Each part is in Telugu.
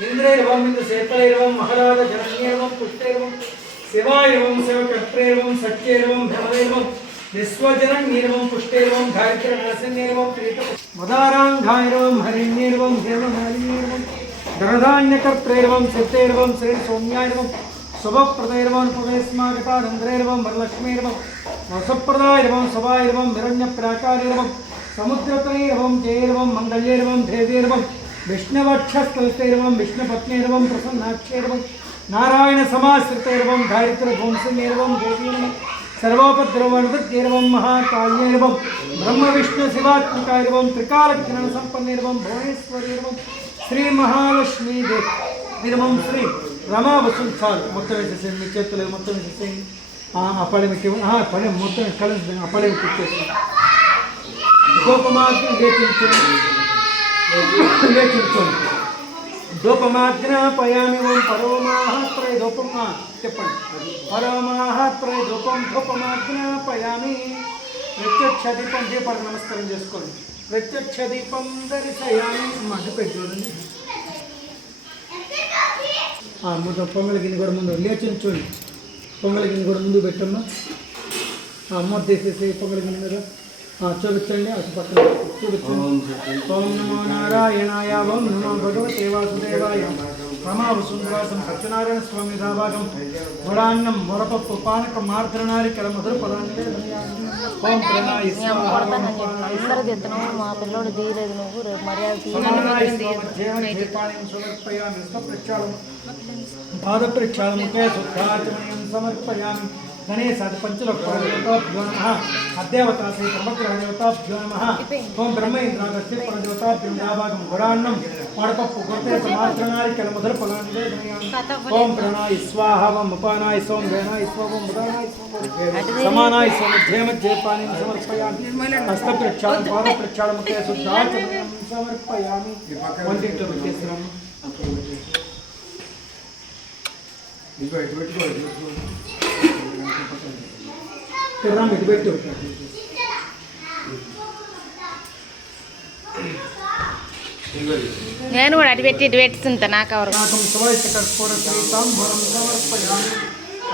ఇంద్రైర్వం ఇంద్రశేఖరైర్వం మహరాజ జనన్యేర్వం పుష్టైర్వం శివాయవం శివకర్త్రైర్వం సత్యైర్వం భ్రమరైర్వం విశ్వజనన్యేర్వం పుష్టైర్వం ధారిత్ర నరసింహైర్వం ప్రీత మదారాంఘాైర్వం హరిణ్యేర్వం హేమమాలిన్యేర్వం ధనధాన్యకర్త్రైర్వం సత్యైర్వం శ్రీ సౌమ్యాైర్వం శుభప్రదైర్వం పువేస్మాగతానంద్రైర్వం వరలక్ష్మీర్వం వసప్రదాయిర్వం సభాయిర్వం హిరణ్యప్రాకారిర్వం సముద్రతైర్వం జైర్వం మంగళ్యైర్వం దేవీర్వం విష్ణువక్షస్థైర్వం విష్ణుపత్నైర్వం ప్రసన్నాక్షైర్వం నారాయణ సమాశ్రితైర్వం దారిద్ర్యధ్వంసమేర్వం దేవీర్వం సర్వోపద్రవణృత్యైర్వం మహాకాళ్యైర్వం బ్రహ్మ విష్ణు శివాత్మకాయిర్వం త్రికాలజ్ఞాన సంపన్నిర్వం భువనేశ్వరీర్వం శ్రీ మహాలక్ష్మీ నిర్మం శ్రీ రమా వసంత్ చాలు మొత్తం వేసేసేయండి మీ చేతులు మొత్తం వేసేసేయండి. ఆ పడి మొత్తం కలిసి ఆ పడి మీకు ఇచ్చేసి గోపమాగ్ని లేచించండి లేచించండి దూపమాజ్ఞాపయామి ఓం పరోమాహాత్రయ దూపం చెప్పండి. పరోమాహాత్రయ దూపం దూపమాజ్ఞాపయామి ప్రత్యక్ష దీపం దీపాలు నమస్కారం చేసుకోండి. ప్రత్యక్ష దీపం దర్శయామి మధ్యపెట్టి పెట్టుకోండి ఆ, ముందు పొంగల్ గిన్నె కూడా ముందు లేచిన చూడండి పొంగల గిన్నె కూడా ముందు పెట్టమ్మా. అమ్మ తీసేసి పొంగల గిన్నె మీద. చూపించండి అటు పక్కన చూపించండి. ఓం నమో నారాయణాయ ఓం నమో భగవతే వాసుదేవాయ. రమావ సుందరాసం సత్యనారాయణ స్వామి దాభాగం గుడాన్నం మొరపప్పు పానకం మార్ద్రనారికల మధుర పదాన్ని ఓం ప్రణాయ మా పిల్లోడు తీయలేదు నువ్వు రేపు మర్యాద తీయ సమానాయ స్వామధ్యేన దీపాన్ని సమర్పయామి. స్వప్రక్షాళం పాదప్రక్షాళముఖే శుద్ధాచమయం సమర్పయామి గణేశాది పంచలోకదేవతాభ్యో నమ. అద్దేవతా శ్రీ బ్రహ్మగ్రహదేవతాభ్యో నమ. ఓం బ్రహ్మేంద్రాగస్య పరదేవతాభ్యం యాభాగం గుడాన్నం వడపప్పు గుర్తేత మార్జనారికల మొదలు పొలాన్ని ఓం ప్రణాయ స్వాహ ఓం ఉపానాయ సోం వేణాయ స్వం ఉదానాయ స్వం సమానాయ స్వం మధ్య మధ్య పాని సమర్పయామి. హస్తప్రక్షాళం పాదప్రక్షాళముఖే శుద్ధాచమయం సమర్పయామి. వంటింట్లో పెట్టేస్తున్నాము. తిర్రా ఇటు పెట్టు నేను కూడా అటు పెట్టి ఇటు పెట్టుతుంటా నాకు ఎవరు నాకం సువైత కర్పూర శ్రీతాంబరం సమర్పయామి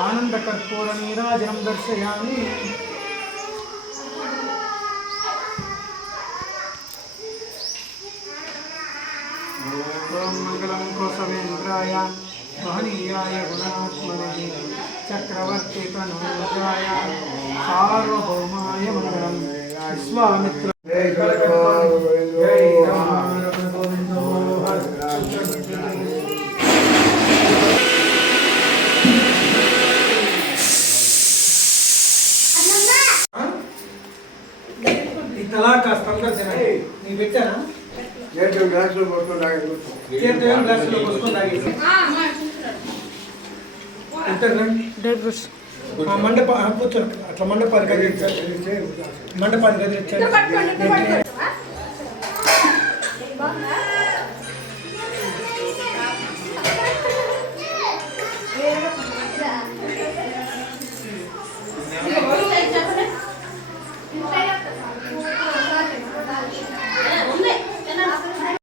ఆనంద కర్పూర నీరాజనం దర్శయామి ఓం మంగళం కోసవేంద్రాయ మహనీయాయ గుణాత్మనే చక్రవర్తి తనూజాయ సార్వభౌమాయ మంగళం విశ్వామిత్ర కాస్త. నీకు పెట్టానా? గ్లాసులో పోసుకొని తాగేసి డ్రై ఫ్రూట్స్ మండప కూర్చోండి అట్లా మండపానికి మండపానికి